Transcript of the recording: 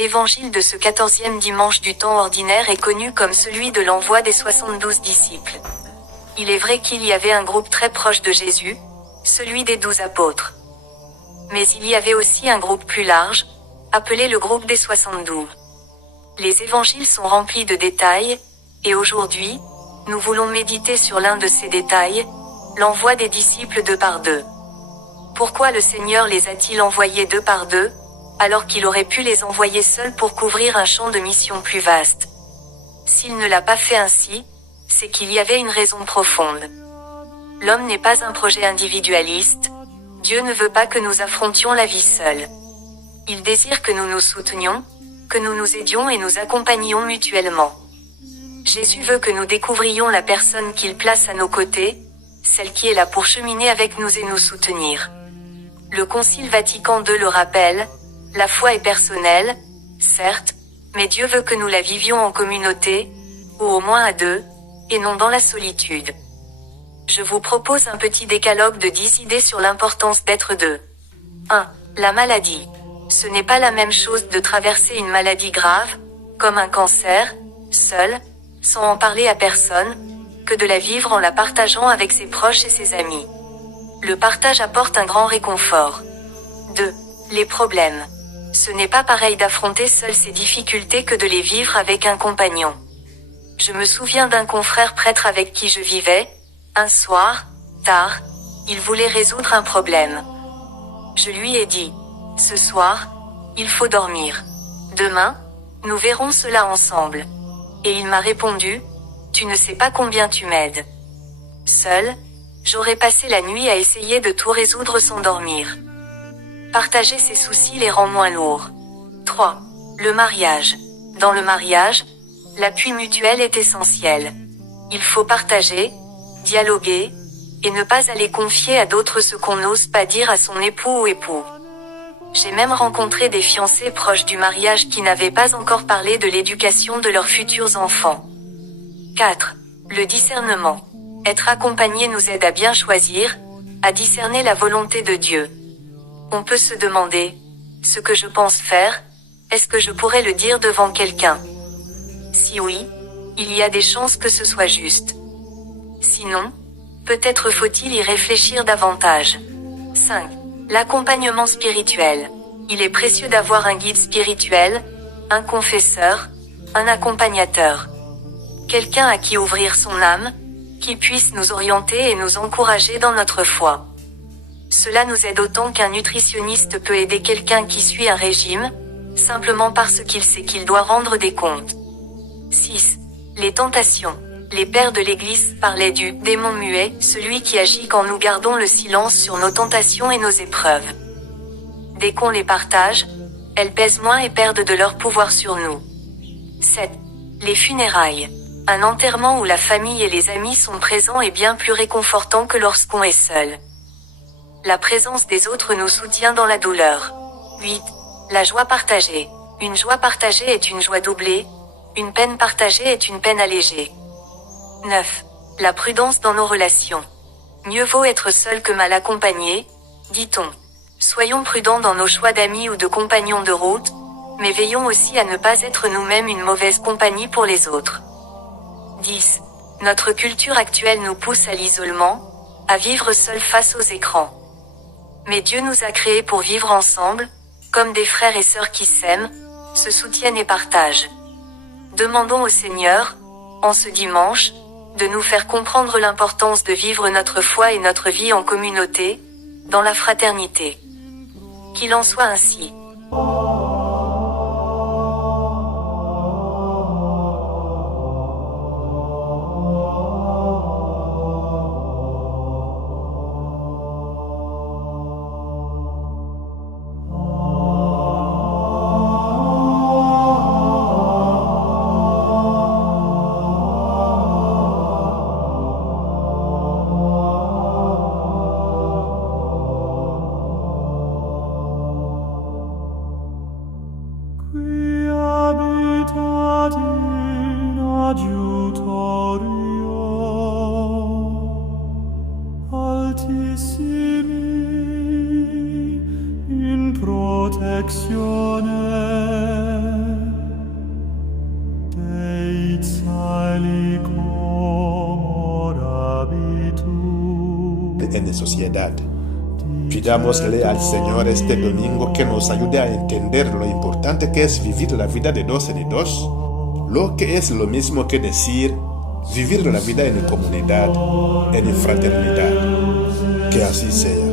Évangile de ce 14e dimanche du temps ordinaire est connu comme celui de l'envoi des 72 disciples. Il est vrai qu'il y avait un groupe très proche de Jésus, celui des 12 apôtres. Mais il y avait aussi un groupe plus large, appelé le groupe des 72. Les évangiles sont remplis de détails, et aujourd'hui, nous voulons méditer sur l'un de ces détails, l'envoi des disciples 2 par 2. Pourquoi le Seigneur les a-t-il envoyés 2 par 2, alors qu'il aurait pu les envoyer seuls pour couvrir un champ de mission plus vaste? S'il ne l'a pas fait ainsi, c'est qu'il y avait une raison profonde. L'homme n'est pas un projet individualiste, Dieu ne veut pas que nous affrontions la vie seuls. Il désire que nous nous soutenions, que nous nous aidions et nous accompagnions mutuellement. Jésus veut que nous découvrions la personne qu'il place à nos côtés, celle qui est là pour cheminer avec nous et nous soutenir. Le Concile Vatican II le rappelle, la foi est personnelle, certes, mais Dieu veut que nous la vivions en communauté, ou au moins à 2, et non dans la solitude. Je vous propose un petit décalogue de 10 idées sur l'importance d'être 2. 1. La maladie. Ce n'est pas la même chose de traverser une maladie grave, comme un cancer, seul, sans en parler à personne, que de la vivre en la partageant avec ses proches et ses amis. Le partage apporte un grand réconfort. 2. Les problèmes. Ce n'est pas pareil d'affronter seul ces difficultés que de les vivre avec un compagnon. Je me souviens d'un confrère prêtre avec qui je vivais. Un soir, tard, il voulait résoudre un problème. Je lui ai dit, « Ce soir, il faut dormir. Demain, nous verrons cela ensemble. » Et il m'a répondu, « Tu ne sais pas combien tu m'aides. » Seul, j'aurais passé la nuit à essayer de tout résoudre sans dormir. Partager ses soucis les rend moins lourds. 3. Le mariage. Dans le mariage, l'appui mutuel est essentiel. Il faut partager, dialoguer, et ne pas aller confier à d'autres ce qu'on n'ose pas dire à son époux ou époux. J'ai même rencontré des fiancés proches du mariage qui n'avaient pas encore parlé de l'éducation de leurs futurs enfants. 4. Le discernement. Être accompagné nous aide à bien choisir, à discerner la volonté de Dieu. On peut se demander, ce que je pense faire, est-ce que je pourrais le dire devant quelqu'un? Si oui, il y a des chances que ce soit juste. Sinon, peut-être faut-il y réfléchir davantage. 5. L'accompagnement spirituel. Il est précieux d'avoir un guide spirituel, un confesseur, un accompagnateur. Quelqu'un à qui ouvrir son âme, qui puisse nous orienter et nous encourager dans notre foi. Cela nous aide autant qu'un nutritionniste peut aider quelqu'un qui suit un régime, simplement parce qu'il sait qu'il doit rendre des comptes. 6. Les tentations. Les pères de l'Église parlaient du « démon muet », celui qui agit quand nous gardons le silence sur nos tentations et nos épreuves. Dès qu'on les partage, elles pèsent moins et perdent de leur pouvoir sur nous. 7. Les funérailles. Un enterrement où la famille et les amis sont présents est bien plus réconfortant que lorsqu'on est seul. La présence des autres nous soutient dans la douleur. 8. La joie partagée. Une joie partagée est une joie doublée, une peine partagée est une peine allégée. 9. La prudence dans nos relations. Mieux vaut être seul que mal accompagné, dit-on. Soyons prudents dans nos choix d'amis ou de compagnons de route, mais veillons aussi à ne pas être nous-mêmes une mauvaise compagnie pour les autres. 10. Notre culture actuelle nous pousse à l'isolement, à vivre seul face aux écrans. Mais Dieu nous a créés pour vivre ensemble, comme des frères et sœurs qui s'aiment, se soutiennent et partagent. Demandons au Seigneur, en ce dimanche, de nous faire comprendre l'importance de vivre notre foi et notre vie en communauté, dans la fraternité. Qu'il en soit ainsi. Altissimi in protezione en sociedad. Pidámosle al Señor este domingo que nos ayude a entender lo importante que es vivir la vida de dos en dos, lo que es lo mismo que decir vivir la vida en comunidad, en fraternidad. Que así sea.